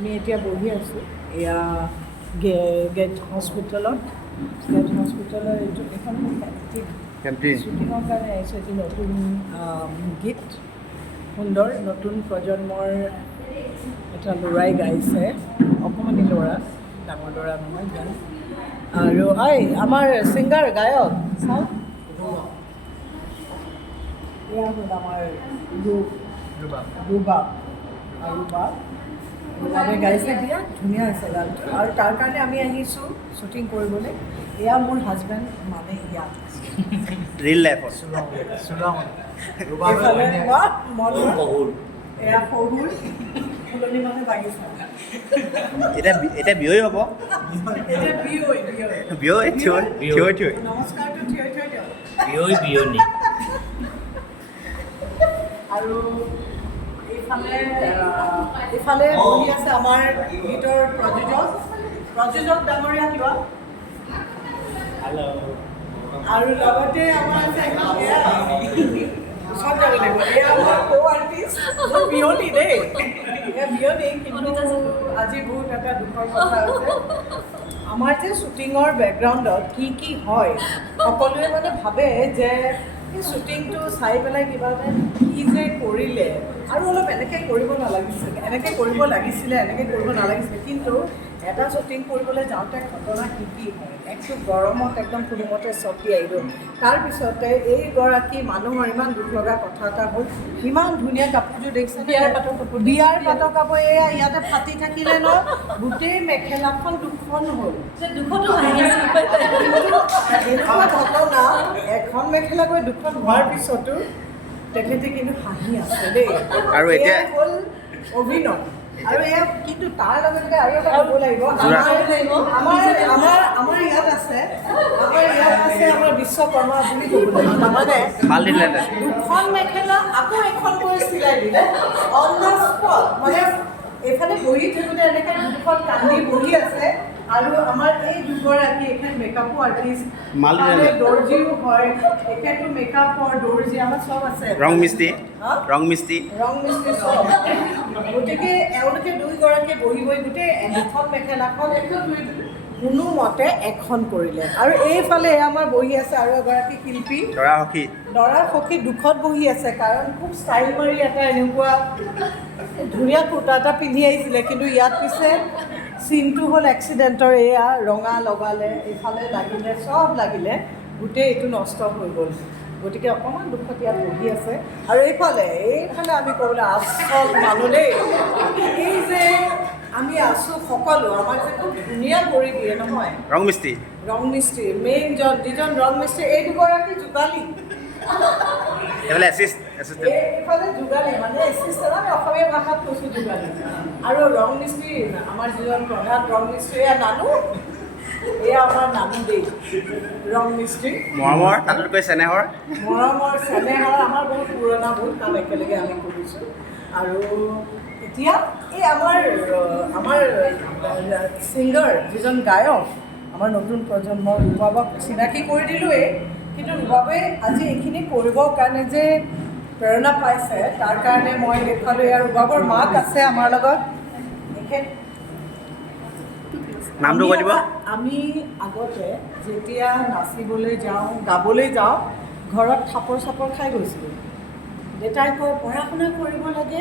আমি এতিয়া বহি আছোঁ এয়া গেট হস্পিটেলৰ এইটো এখন শ্বুটিঙৰ কাৰণে আহিছোঁ। এটি নতুন গীত সুন্দৰ নতুন প্ৰজন্মৰ এটা ল'ৰাই গাইছে, অকণমানি ল'ৰা, ডাঙৰ ল'ৰা নহয় গান। আৰু আমাৰ ছিংগাৰ গায়ক চাওক, এয়া হ'ল আমাৰ ৰূপাৱে গাইছে, বিৰাট ধুনীয়া হৈছে গানটো। আৰু তাৰ কাৰণে আমি আহিছোঁ শ্বুটিং কৰিবলৈ। এয়া মোৰ হাজবেণ্ড, মানে ইয়াত ৰিল লাইফত এয়া শহুৰ ফুলনি মানে বাগিচা। এতিয়া বিয়ৈ হ'ব। এতিয়া বিয়ৈ থিয় নমস্কাৰটো থিয় দিয়ক। বিয়নি আৰু ইফালে বহি আছে আমাৰ গীতৰ প্ৰযোজক ডাঙৰীয়া কিবা। আৰু লগতে আমাৰ ওচৰত যাব লাগিব, এয়া আমাৰ কো-আৰ্টিষ্ট, মোৰ বিয়নি দেই, এয়া বিয়নি। কিন্তু আজি বহুত এটা দুখৰ কথা আছে, আমাৰ যে শ্বুটিঙৰ বেকগ্ৰাউণ্ডত কি হয়, সকলোৱে মানে ভাবে যে এই শ্বুটিংটো চাই পেলাই কিবা এটা কি যে কৰিলে, আৰু অলপ এনেকৈ কৰিব নালাগিছিলে, এনেকৈ কৰিব নালাগিছিলে। কিন্তু এটা শ্বুটিং কৰিবলৈ যাওঁতে ঘটনা কি হয়, একটো গৰমত একদম কোনোমতে ছটিয়াই দিওঁ। তাৰপিছতে এইগৰাকী মানুহৰ ইমান দুখ লগা কথা এটা হ'ল, ইমান ধুনীয়া কাপোৰযোৰ দেখিছে, বিয়াৰ পাটৰ কাপোৰ এয়া ইয়াতে ফাটি থাকিলে ন, গোটেই মেখেলাখন দুখন হ'ল। এনেকুৱা ঘটনা, এখন মেখেলা গৈ দুখন হোৱাৰ পিছতো তেখেতে কিন্তু হাঁহি আছে দেই। আৰু এতিয়া হ'ল অভিনয়। আৰু এয়া কিন্তু তাৰ লগে আৰু এটা ক'ব লাগিব, আমাৰ ইয়াত আছে আমাৰ বিশ্বকৰ্মা বুলি ক'ব লাগিব। তাৰমানে দুখন মেখেলা আকৌ এখন কৰি চিলাই দিলে অন দ্য স্পট। মানে এইফালে বহি থাকোঁতে এনেকৈ দুখন কান্দি বহি আছে। আৰু আমাৰ এই দুগৰাকী এখেত মেকআপো আৰ্টিষ্ট, দৰ্জিও হয়, এখেতো মেকআপৰ দৰ্জি, আমাৰ চব আছে, ৰং মিস্ত্ৰী চব। গতিকে এওঁলোকে দুয়োগৰাকীয়ে বহি গোটেই দুখন মেখেলাখন কোনোমতে এখন কৰিলে। আৰু এইফালে আমাৰ বহি আছে আৰু এগৰাকী শিল্পী, দৰাৰ সখী দুখত বহি আছে, কাৰণ খুব ষ্টাইল মাৰি এটা এনেকুৱা ধুনীয়া কুৰ্তা এটা পিন্ধি আহিছিলে। কিন্তু ইয়াত পিছে চিনটো হ'ল এক্সিডেণ্টৰ, এয়া ৰঙা লগালে, এইফালে লাগিলে, চব লাগিলে, গোটেই এইটো নষ্ট হৈ গ'ল। গতিকে অকণমান দুখত ইয়াত বহি আছে। আৰু এইফালে আমি ক'বলৈ আচল মানুহ দেই, এই যে আমি আছোঁ সকলো, আমাক যে খুব ধুনীয়া কৰি দিয়ে নহয়, ৰং মিস্ত্ৰী যিজন ৰং মিস্ত্ৰী, এই দুগৰাকী যোগালী, এইফালে যোগালী, মানে এচিষ্টেণ্ট, আমি অসমীয়া ভাষাত কৈছোঁ যোগালী। আৰু ৰং মিস্ত্ৰী আমাৰ যিজন প্ৰধান ৰং মিস্ত্ৰী, এয়া নানু, এয়া আমাৰ নানু দেই, ৰং মিস্ত্ৰী, মৰমৰ চেনেহৰ, আমাৰ বহুত পুৰণা, বহুত কাম একেলগে আমি কৰিছোঁ। আৰু এতিয়া এই আমাৰ ছিংগাৰ যিজন গায়ক, আমাৰ নতুন প্ৰজন্মৰ ৰূপাবক চিনাকি কৰি দিলোঁৱেই। কিন্তু ৰূপাবে আজি এইখিনি কৰিবৰ কাৰণে যে প্ৰেৰণা পাইছে, তাৰ কাৰণে মই দেখুৱালোঁ। এয়া ৰূপাবৰ মাক আছে আমাৰ লগত, এখেত নামটো কৈ দিব। আমি আগতে যেতিয়া নাচিবলৈ যাওঁ, গাবলৈ যাওঁ, ঘৰত থাপৰ খাই গৈছিলোঁ। দেউতাই কয় পঢ়া শুনা কৰিব লাগে,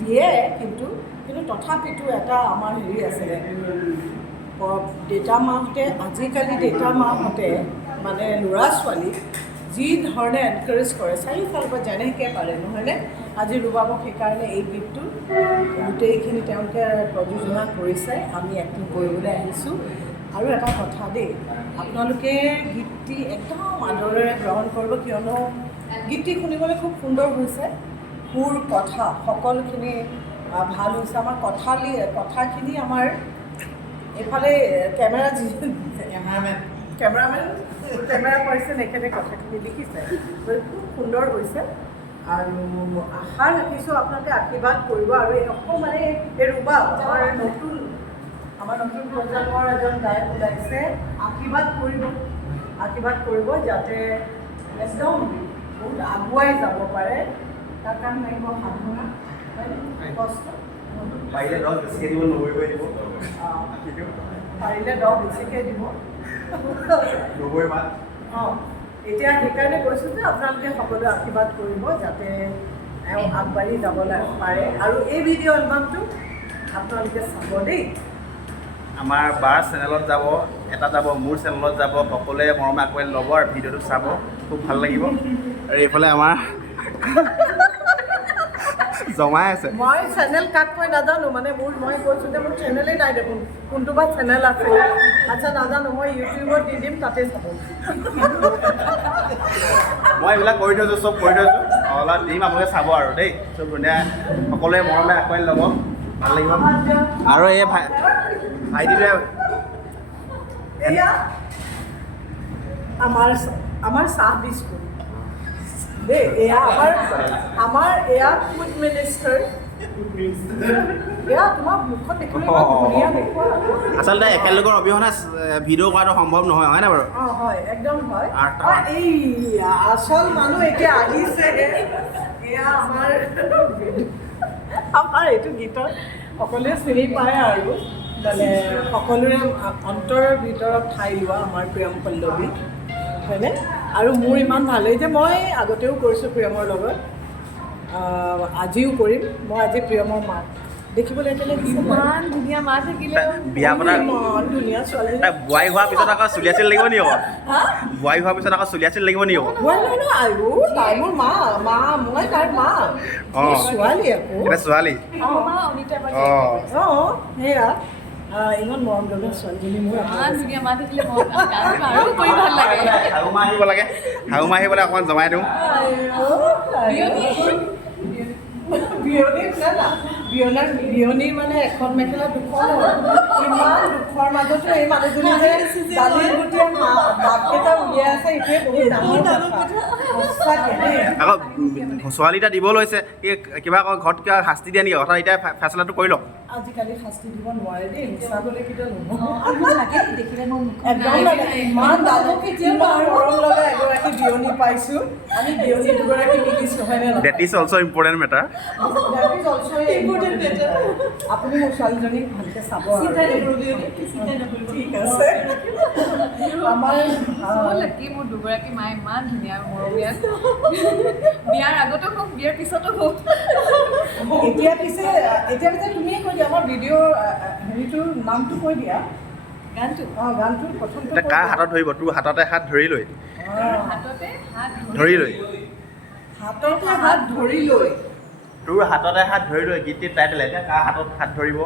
দিয়ে, কিন্তু তথাপিতো এটা আমাৰ হেৰি আছিলে, আজিকালি দেউতা মাহঁতে মানে ল'ৰা ছোৱালীক যি ধৰণে এনকাৰেজ কৰে, চাৰিওফালৰ পৰা যেনেকৈ পাৰে, নহয়নে? আজি ৰূপাবক সেইকাৰণে এই গীতটো গোটেইখিনি তেওঁলোকে প্ৰযোজনা কৰিছে, আমি এক্টিং কৰিবলৈ আহিছোঁ। আৰু এটা কথা দেই, আপোনালোকে গীতটি একদম আদৰেৰে গ্ৰহণ কৰিব, কিয়নো গীতটি শুনিবলৈ খুব সুন্দৰ হৈছে, সুৰ কথা সকলোখিনি ভাল হৈছে। আমাৰ কথাখিনি আমাৰ এইফালে কেমেৰা পাৰ্চন এখেতে কথাখিনি লিখিছে, খুব সুন্দৰ হৈছে। আৰু আশা ৰাখিছোঁ আপোনালোকে আশীৰ্বাদ কৰিব। আৰু অকণমানে এই ৰূপা আমাৰ নতুন প্ৰজন্মৰ এজন গায়ক ওলাইছে, আশীৰ্বাদ কৰিব যাতে একদম বহুত আগুৱাই যাব পাৰে। তাৰ কাৰণে লাগিব সাধনা, কষ্ট, পাৰিলে 10 বেছিকৈ দিব 90 কৰি দিব পাৰিলে 10 বেছিকৈ দিব 90 মান এতিয়া সেইকাৰণে কৈছোঁ যে আপোনালোকে সকলোৱে আশীৰ্বাদ কৰিব যাতে এওঁ আগবাঢ়ি যাবলৈ পাৰে আৰু এই ভিডিঅ' এলবামটো আপোনালোকে চাব দেই আমাৰ বাৰ চেনেলত যাব এটা যাব মোৰ চেনেলত যাব সকলোৱে মৰমে আঁকোৱালি ল'ব আৰু ভিডিঅ'টো চাব খুব ভাল লাগিব আৰু এইফালে আমাৰ জমাই আছে মই চেনেল কাক কৈ নাজানো মানে মই কৈছোঁ যে মোৰ চেনেলেই নাই দেখোন কোনটো বা চেনেল আছিলে আচ্ছা নাজানো মই ইউটিউবত দি দিম তাতে চাব মই এইবিলাক কৰি থৈছোঁ চব কৰি থৈছোঁ অলপ দিম আপোনালোকে চাব আৰু দেই চব ধুনীয়া সকলোৱে মৰমে আঁকোৱালি ল'ব ভাল লাগিব আৰু এই ভাইটিটোৱে এয়া আমাৰ চাহ বিস্কুট দেই এয়া আমাৰ এয়া ফুড মিনিষ্টাৰ এয়া তোমাৰ মুখত দেখিলে ইমান ধুনীয়া দেখুৱা আচলতে একেলগৰ অবিহনে ভিডিঅ' কৰাটো সম্ভৱ নহয় হয়নে বাৰু হয় একদম হয় এই আচল মানুহ এতিয়া আহিছে এয়া আমাৰ এইটো গীতৰ সকলোৱে চিনি পায় আৰু মানে সকলোৰে অন্তৰৰ ভিতৰত ঠাই লোৱা আমাৰ প্ৰিয়ম পল্লৱী হয়নে আৰু মোৰ ইমান ভালেই যে মই আগতেও কৰিছোঁ প্ৰিয়মৰ লগত আজিও কৰিম মই আজি প্ৰিয়মৰ মাক দেখিবলৈ এতিয়ালৈ ইমান ধুনীয়া মা থাকিলে বিয়া পতা ইমান ধুনীয়া ছোৱালী বোৱাৰী হোৱাৰ পিছত আকৌ চুলিয়াচিল লাগিব নি আকৌ বোৱাৰী হোৱাৰ পিছত আকৌ চুলিয়াচিল লাগিব নি আকৌ তাই মোৰ মা মই তাইৰ মা ছোৱালী আকৌ এতিয়া ছোৱালী সেয়া ইমান মৰম লগা ছোৱালীজনী মোৰ শাহু মা আহিব লাগে শাহু মা আহিবলৈ অকণমান জমাই দিওঁ বিয়নীৰ মানে এখন মেখেলা দুখন ইমান দুখৰ মাজতো এই মানুহজনী যে দালিৰ গুটিয়ে বাপকেইটা উলিয়াই আছে এইটোৱে বহুত ডাঙৰ কথা সঁচাকৈ দেই আকৌ ছোৱালী এটা দিব লৈছে কিবা আকৌ ঘৰত কিবা শাস্তি দিয়া নেকি অৰ্থাৎ এতিয়া ফেচলাটো কৰি লওক আজিকালি শাস্তি দিব নোৱাৰে দেই মিছা গ'লে কেতিয়া ইমান দাদুকে ইমান মৰম লগা এগৰাকী বিয়নী পাইছোঁ আমি বিয়নী দুগৰাকী মিলিছোঁ হয়নে date is also' important matter আপুনি মোৰ ছোৱালীজনীক ভালকৈ চাব ঠিক আছে আমাৰ মোৰ দুগৰাকী মায়ে ইমান ধুনীয়া মৰমীয়া বিয়াৰ আগতো হওক বিয়াৰ পিছতো হওক এতিয়া পিছে তুমিয়ে কৈ দিয়া আমাৰ ভিডিঅ'ৰ হেৰিটোৰ নামটো কৈ দিয়া গানটোৰ প্ৰথমটো এতিয়া কাৰ হাতত ধৰিব তোৰ হাততে হাত ধৰি লৈ হাততে হাত ধৰি লৈ তোৰ হাততে হাত ধৰি লৈ গীতটিৰ টাইটেল এতিয়া কাৰ হাতত হাত ধৰিব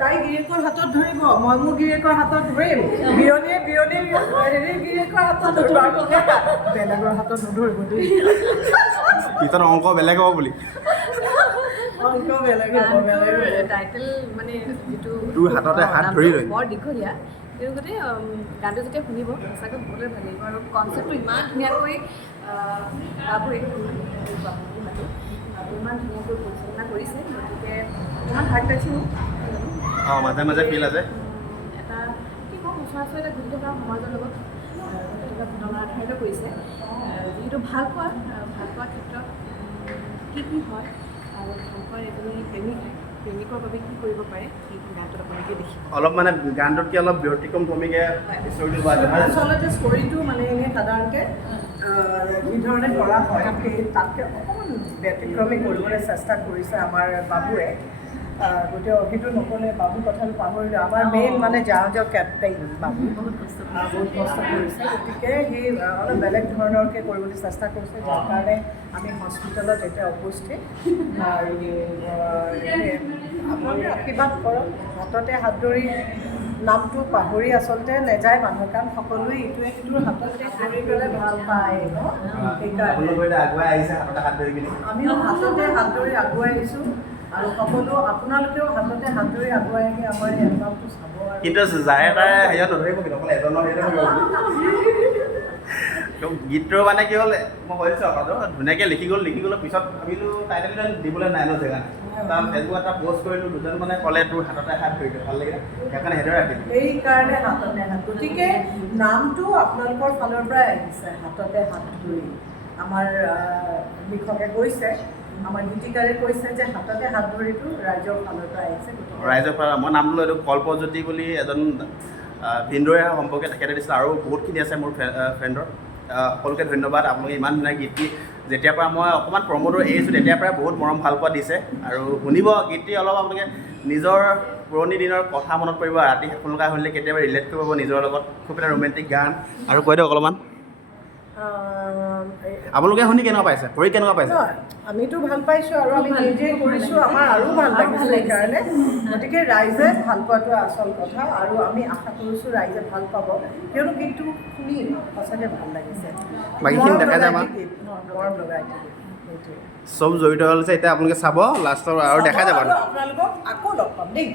তাই গিৰিয়েকৰ হাতত ধৰিব মই মোৰ গিৰিয়েকৰ হাতত ধৰিম বিয়নীয়ে হেৰি গিৰিয়েকৰ হাতত ধৰিব বেলেগৰ হাতত নধৰিব দেই পিছত অংক বেলেগ হ'ব বুলি টাইটেল মানে যিটো তোৰ হাততে হাত ধৰি লৈ বৰ দীঘলীয়া কিন্তু গোটেই গানটো যেতিয়া শুনিব সঁচাকৈ বহুতে ভাল লাগিব আৰু কনচেপ্টটো ইমান ধুনীয়াকৈ বাবুৱে ইমান ধুনীয়াকৈ পৰিচালনা কৰিছে গতিকে ইমান হাৰ্ড টাচিং মাজে মাজে ফিল আছে এটা কি কওঁ সচৰাচৰ এটা ঘটি থকা সমাজৰ লগত ঘটি থকা ঘটনাৰ আধাৰিত কৰিছে যিহেতু ভাল পোৱাৰ ক্ষেত্ৰত কি হয় আৰু ভাল পোৱাৰ এজনী প্ৰেমিকৰ বাবে কি কৰিব পাৰে সেই গানটোত আপোনালোকে দেখিব অলপ মানে গানটোতকৈ অলপ ব্যতিক্ৰম ভূমিকে ষ্টৰিটো আচলতে ষ্টৰিটো মানে এনেই সাধাৰণতে যিধৰণে কৰা হয় সেই তাতকৈ অকণমান ব্যতিক্ৰমী কৰিবলৈ চেষ্টা কৰিছে আমাৰ বাবুৱে গোটেই সেইটো নক'লে বাবু কথাটো পাহৰিলোঁ আমাৰ মেইন মানে জাহাজৰ কেপ্টেইন বাবু বহুত কষ্ট কৰিছে গতিকে সেই অলপ বেলেগ ধৰণৰকৈ কৰিবলৈ চেষ্টা কৰিছে যাৰ কাৰণে আমি হস্পিটেলত এতিয়া উপস্থিত আৰু আপোনালোকে আশীৰ্বাদ কৰক হাততে হাত ধৰি নামটো পাহৰি আচলতে নাযায় মানুহ কাৰণ সকলোৱে ইটোৱে সিটোৰ হাততে ধৰি গ'লে ভাল পায় ন সেইকাৰণে আমিও হাততে হাত ধৰি আগুৱাই আহিছোঁ আৰু সকলো আপোনালোকেও হাততে হাত ধৰি আগুৱাই আহি আমাৰ এলবামটো চাব কিন্তু যাৰে তাৰে হেৰিয়ত নধৰিব কিন্তু অকল এজনৰ হেৰিতে গীতটোৰ মানে কি হ'ল মই কৈছোঁ আকৌ ধুনীয়াকৈ লিখি গ'লো পিছত ভাবিলোঁ টাইটেলটো দিবলৈ নাই ন জেগা তাৰ ফেচবুক এটা পষ্ট কৰিলোঁ দুজন মানে ক'লে তোৰ হাততে হাত ধৰিলে ভাল লাগিলে সেইকাৰণে সেইদৰে ৰাখিলোঁ সেইকাৰণে হাততে হাত গতিকে নামটো আপোনালোকৰ ফালৰ পৰাই আহিছে হাততে হাত ধৰি আমাৰ লিখকে কৈছে আমাৰ গীতিকাৰে কৈছে যে হাততে হাত ধৰিটো ৰাইজৰ ফালৰ পৰা আহিছে। ৰাইজৰ পৰা মই নাম ল'লো, এইটো কল্পজ্যোতি বুলি এজন ভিনদৰে সম্পৰ্কে তেখেতে দিছিলে, আৰু বহুতখিনি আছে মোৰ ফ্ৰেণ্ডৰ। সকলোকে ধন্যবাদ, আপোনালোকে ইমান ধুনীয়া গীতটি যেতিয়াৰ পৰা মই অকণমান প্ৰমোদৰ এৰিছোঁ তেতিয়াৰ পৰাই বহুত মৰম ভাল পোৱা দিছে। আৰু শুনিব গীতটি অলপ আপোনালোকে নিজৰ পুৰণি দিনৰ কথা মনত পৰিব, ৰাতি হেডফোন লগাই শুনিলে কেতিয়াবা ৰিলেট কৰিব পাৰিব নিজৰ লগত। খুব এটা ৰোমেণ্টিক গান। আৰু কৈ দিয়ক অলপমান, আপোনালোকে শুনি কেনেকুৱা পাইছে, কৰি কেনেকুৱা পাইছে? আমিতো ভাল পাইছোঁ আৰু আমি নিজে কৰিছোঁ, আমাৰ আৰু ভাল লাগিছে সেইকাৰণে। গতিকে ৰাইজে ভাল পোৱাটো আচল কথা, আৰু আমি আশা কৰিছোঁ ৰাইজে ভাল পাব, কিয়নো গীতটো শুনি সঁচাকৈ ভাল লাগিছে। বাকীখিনি দেখা যায় আমাৰ মৰম লগাই গীত সেইটোৱে চব জড়িত হ'ল যে এতিয়া আপোনালোকে চাব লাষ্টৰ আৰু দেখা যাব। আপোনালোকক আকৌ লগ পাম দেই।